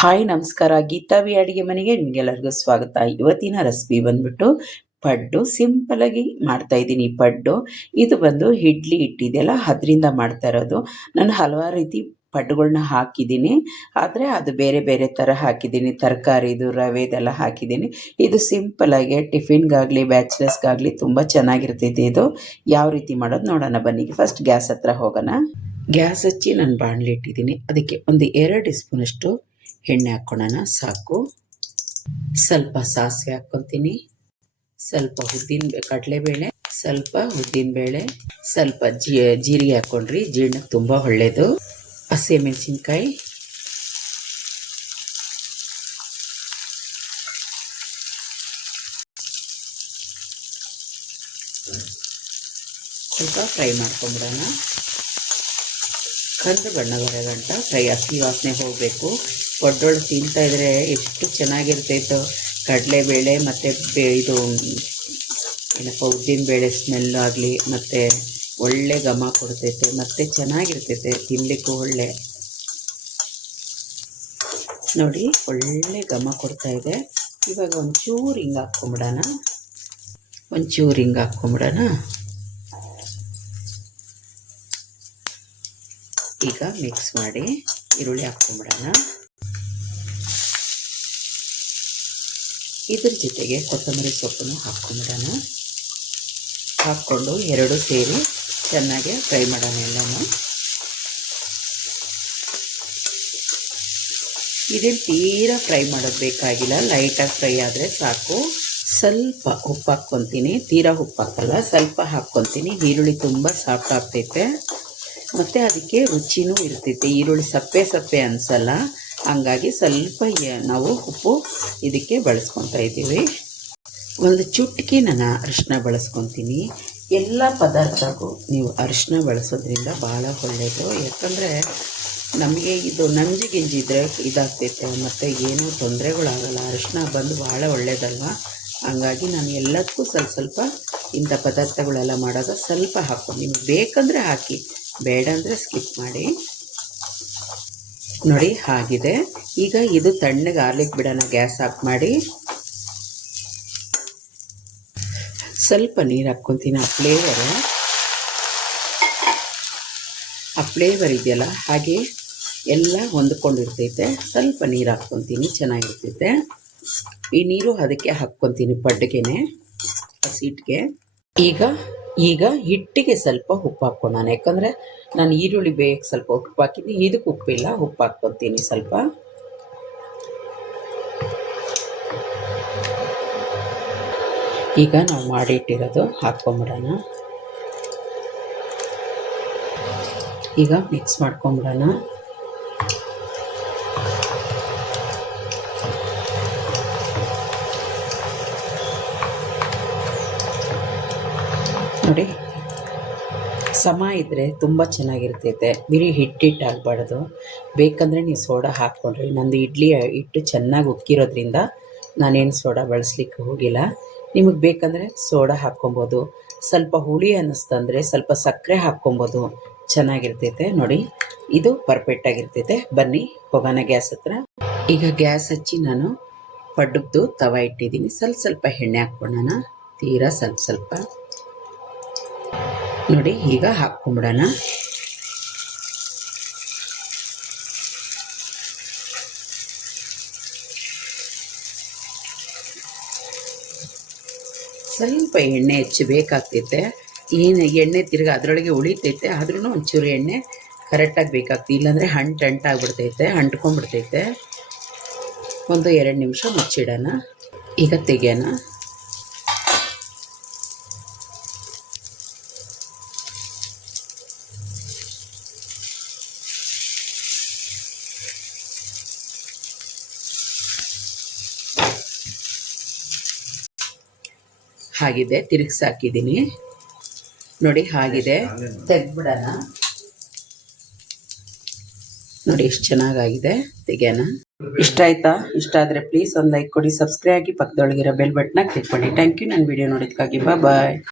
Hi ನಮಸ್ಕಾರ, ಗೀತಾವಿ ಅಡುಗೆ ಮನೆಗೆ ನಿಮಗೆಲ್ಲರಿಗೂ ಸ್ವಾಗತ. ಇವತ್ತಿನ ರೆಸಿಪಿ ಬಂದ್ಬಿಟ್ಟು ಪಡ್ಡು. ಸಿಂಪಲ್ ಆಗಿ ಮಾಡ್ತಾ ಇದ್ದೀನಿ ಪಡ್ಡು. ಇದು ಬಂದು ಇಡ್ಲಿ ಹಿಟ್ಟಿದೆಯಲ್ಲ ಅದರಿಂದ ಮಾಡ್ತಾ ಇರೋದು. ನಾನು ಹಲವಾರು ರೀತಿ ಪಡ್ಡುಗಳನ್ನ ಹಾಕಿದ್ದೀನಿ, ಆದರೆ ಅದು ಬೇರೆ ಬೇರೆ ಥರ ಹಾಕಿದ್ದೀನಿ. ತರಕಾರಿದು, ರವೆದೆಲ್ಲ ಹಾಕಿದ್ದೀನಿ. ಇದು ಸಿಂಪಲ್ಲಾಗಿ ಟಿಫಿನ್ಗಾಗಲಿ ಬ್ಯಾಚಲರ್ಸ್ಗಾಗಲಿ ತುಂಬ ಚೆನ್ನಾಗಿರ್ತೈತೆ. ಇದು ಯಾವ ರೀತಿ ಮಾಡೋದು ನೋಡೋಣ ಬನ್ನಿ. ಫಸ್ಟ್ ಗ್ಯಾಸ್ ಹತ್ರ ಹೋಗೋಣ. ಗ್ಯಾಸ್ ಹಚ್ಚಿ ನಾನು ಬಾಣಲಿ ಇಟ್ಟಿದ್ದೀನಿ. ಅದಕ್ಕೆ ಒಂದು 2 ಸ್ಪೂನಷ್ಟು ಎಣ್ಣೆ ಹಾಕ್ಕೊಳ್ಳೋಣ, ಸಾಕು. ಸ್ವಲ್ಪ ಸಾಸಿವೆ ಹಾಕ್ಕೊತೀನಿ, ಸ್ವಲ್ಪ ಕಡಲೆಬೇಳೆ, ಸ್ವಲ್ಪ ಉದ್ದಿನಬೇಳೆ, ಸ್ವಲ್ಪ ಜೀರಿಗೆ ಹಾಕ್ಕೊಂಡ್ರಿ, ಜೀರ್ಣಕ್ಕೆ ತುಂಬ ಒಳ್ಳೆಯದು. ಹಸಿಮೆಣಸಿನ್ಕಾಯಿ, ಸ್ವಲ್ಪ ಫ್ರೈ ಮಾಡ್ಕೊಂಬಿಡೋಣ. ಕಂದು ಬಣ್ಣ ಬರೋ ಗಂಟ ಫ್ರೈ, ಹಸಿ ವಾಸನೆ ಹೋಗಬೇಕು. ಪಡ್ಡೊಳಗೆ ತಿಂತಾಯಿದ್ರೆ ಎಷ್ಟು ಚೆನ್ನಾಗಿರ್ತೈತೋ. ಕಡಲೆಬೇಳೆ ಮತ್ತು ಇದು ಏನಪ್ಪ ಉದ್ದಿನಬೇಳೆ ಸ್ಮೆಲ್ ಆಗಲಿ, ಮತ್ತು ಒಳ್ಳೆ ಘಮ ಕೊಡ್ತೈತೆ, ಮತ್ತು ಚೆನ್ನಾಗಿರ್ತೈತೆ ತಿನ್ನಲಿಕ್ಕೂ ಒಳ್ಳೆ. ನೋಡಿ ಒಳ್ಳೆ ಘಮ ಕೊಡ್ತಾಯಿದೆ. ಇವಾಗ ಒಂಚೂರು ಹಿಂಗೆ ಹಾಕ್ಕೊಂಬಿಡೋಣ, ಈಗ ಮಿಕ್ಸ್ ಮಾಡಿ ಈರುಳ್ಳಿ ಹಾಕ್ಕೊಂಬಿಡೋಣ. ಇದ್ರ ಜೊತೆಗೆ ಕೊತ್ತಂಬರಿ ಸೊಪ್ಪನ್ನು ಹಾಕ್ಕೊಂಬಿಡೋಣ. ಹಾಕ್ಕೊಂಡು ಎರಡು ಸೇರಿ ಚೆನ್ನಾಗಿ ಫ್ರೈ ಮಾಡೋಣ ಎಲ್ಲನೂ. ಇದೇನು ತೀರಾ ಫ್ರೈ ಮಾಡೋದು ಬೇಕಾಗಿಲ್ಲ, ಲೈಟಾಗಿ ಫ್ರೈ ಆದರೆ ಸಾಕು. ಸ್ವಲ್ಪ ಉಪ್ಪು ಹಾಕ್ಕೊತೀನಿ, ತೀರಾ ಉಪ್ಪು ಹಾಕಲ್ಲ, ಸ್ವಲ್ಪ ಹಾಕ್ಕೊತೀನಿ. ಈರುಳ್ಳಿ ತುಂಬ ಸಾಫ್ಟ್ ಆಗ್ತೈತೆ ಮತ್ತು ಅದಕ್ಕೆ ರುಚಿನೂ ಇರ್ತೈತೆ. ಈರುಳ್ಳಿ ಸಪ್ಪೆ ಅನಿಸಲ್ಲ, ಹಂಗಾಗಿ ಸ್ವಲ್ಪ ನಾವು ಉಪ್ಪು ಇದಕ್ಕೆ ಬಳಸ್ಕೊತಾ ಇದ್ದೀವಿ. ಒಂದು ಚುಟ್ಕಿ ನಾನು ಅರಿಶಿನ ಬಳಸ್ಕೊತೀನಿ. ಎಲ್ಲ ಪದಾರ್ಥಕ್ಕೂ ನೀವು ಅರಿಶಿನ ಬಳಸೋದ್ರಿಂದ ಭಾಳ ಒಳ್ಳೆಯದು. ಯಾಕಂದರೆ ನಮಗೆ ಇದು ನಂಜಿಗಿಂಜಿದ್ರೆ ಇದಾಗ್ತೈತೆ, ಮತ್ತು ಏನೂ ತೊಂದರೆಗಳಾಗಲ್ಲ. ಅರಿಶಿನ ಬಂದು ಭಾಳ ಒಳ್ಳೆಯದಲ್ವ, ಹಂಗಾಗಿ ನಾನು ಎಲ್ಲದಕ್ಕೂ ಸ್ವಲ್ಪ ಇಂಥ ಪದಾರ್ಥಗಳೆಲ್ಲ ಮಾಡುವಾಗ ಸ್ವಲ್ಪ ಹಾಕ್ಕೊಂಡು, ನಿಮ್ಗೆ ಬೇಕಂದರೆ ಹಾಕಿ, ಬೇಡ ಅಂದರೆ ಸ್ಕಿಪ್ ಮಾಡಿ. ನೋಡಿ ಆಗಿದೆ. ಈಗ ಇದು ತಣ್ಣಗೆ ಆರ್ಲಿಕ್ಕೆ ಬಿಡೋಣ. ಗ್ಯಾಸ್ ಆಫ್ ಮಾಡಿ ಸ್ವಲ್ಪ ನೀರು ಹಾಕ್ಕೊತೀನಿ. ಆ ಫ್ಲೇವರ್ ಇದೆಯಲ್ಲ ಹಾಗೆ ಎಲ್ಲ ಹೊಂದ್ಕೊಂಡಿರ್ತೈತೆ. ಸ್ವಲ್ಪ ನೀರು ಹಾಕ್ಕೊತೀನಿ, ಚೆನ್ನಾಗಿರ್ತೈತೆ. ಈ ನೀರು ಅದಕ್ಕೆ ಹಾಕ್ಕೊತೀನಿ, ಪಡ್ಗೆನೆ, ಹಸಿಟ್ಟಿಗೆ. ಈಗ ಹಿಟ್ಟಿಗೆ ಸ್ವಲ್ಪ ಉಪ್ಪು ಹಾಕ್ಕೊಳ್ಳೋಣ. ಯಾಕಂದರೆ ನಾನು ಈರುಳ್ಳಿ ಬೇಯಕ್ಕೆ ಸ್ವಲ್ಪ ಉಪ್ಪು ಹಾಕಿದ್ದೀನಿ, ಇದಕ್ಕೆ ಉಪ್ಪಿಲ್ಲ, ಉಪ್ಪು ಹಾಕ್ಕೊತೀನಿ ಸ್ವಲ್ಪ. ಈಗ ನಾವು ಮಾಡಿಟ್ಟಿರೋದು ಹಾಕ್ಕೊಂಬಿಡೋಣ. ಈಗ ಮಿಕ್ಸ್ ಮಾಡ್ಕೊಂಬಿಡೋಣ. ನೋಡಿ ಸಮ ಇದ್ದರೆ ತುಂಬ ಚೆನ್ನಾಗಿರ್ತೈತೆ. ಬರೀ ಹಿಟ್ಟಾಗಬಾರ್ದು. ಬೇಕಂದರೆ ನೀವು ಸೋಡಾ ಹಾಕ್ಕೊಂಡ್ರಿ. ನಂದು ಇಡ್ಲಿ ಹಿಟ್ಟು ಚೆನ್ನಾಗಿ ಉಕ್ಕಿರೋದ್ರಿಂದ ನಾನೇನು ಸೋಡಾ ಬಳಸ್ಲಿಕ್ಕೆ ಹೋಗಿಲ್ಲ. ನಿಮಗೆ ಬೇಕಂದರೆ ಸೋಡಾ ಹಾಕ್ಕೊಬೋದು. ಸ್ವಲ್ಪ ಹುಳಿ ಅನ್ನಿಸ್ತಂದರೆ ಸ್ವಲ್ಪ ಸಕ್ಕರೆ ಹಾಕ್ಕೊಬೋದು, ಚೆನ್ನಾಗಿರ್ತೈತೆ. ನೋಡಿ ಇದು ಪರ್ಫೆಕ್ಟಾಗಿರ್ತೈತೆ. ಬನ್ನಿ ಹೋಗೋಣ ಗ್ಯಾಸ್ ಹತ್ರ. ಈಗ ಗ್ಯಾಸ್ ಹಚ್ಚಿ ನಾನು ಪಡ್ಡದ್ದು ತವ ಇಟ್ಟಿದ್ದೀನಿ. ಸ್ವಲ್ಪ ಎಣ್ಣೆ ಹಾಕ್ಕೊಳ್ಳೋಣ, ತೀರಾ ಸ್ವಲ್ಪ. ನೋಡಿ ಈಗ ಹಾಕ್ಕೊಂಬಿಡೋಣ. ಸ್ವಲ್ಪ ಎಣ್ಣೆ ಹೆಚ್ಚು ಬೇಕಾಗ್ತೈತೆ. ಏನು ಎಣ್ಣೆ ತಿರ್ಗಿ ಅದರೊಳಗೆ ಉಳಿತೈತೆ, ಆದ್ರೂ ಒಂಚೂರು ಎಣ್ಣೆ ಕರೆಕ್ಟಾಗಿ ಬೇಕಾಗ್ತದೆ. ಇಲ್ಲಾಂದರೆ ಅಂಟಾಗ್ಬಿಡ್ತೈತೆ, ಅಂಟ್ಕೊಂಡ್ಬಿಡ್ತೈತೆ. ಒಂದು 2 ನಿಮಿಷ ಮುಚ್ಚಿಡೋಣ. ಈಗ ತೆಗೆಯೋಣ. ಆಗಿದೆ, ತಿರುಗಿಸಿ ಹಾಕಿದ್ದೀನಿ. ನೋಡಿ ಆಗಿದೆ, ತೆಗ್ದ್ಬಿಡೋಣ. ನೋಡಿ ಎಷ್ಟು ಚೆನ್ನಾಗಾಗಿದೆ, ತೆಗೆಯೋಣ. ಇಷ್ಟ ಆಯ್ತಾ? ಇಷ್ಟ ಆದರೆ ಪ್ಲೀಸ್ ಒಂದು ಲೈಕ್ ಕೊಡಿ, ಸಬ್ಸ್ಕ್ರೈಬ್ ಆಗಿ, ಪಕ್ಕದೊಳಗಿರೋ ಬೆಲ್ ಬಟನ್ನ ಕ್ಲಿಕ್ ಮಾಡಿ. ಥ್ಯಾಂಕ್ ಯು ನನ್ನ ವಿಡಿಯೋ ನೋಡೋದಕ್ಕಾಗಿ. ಬಾಯ್.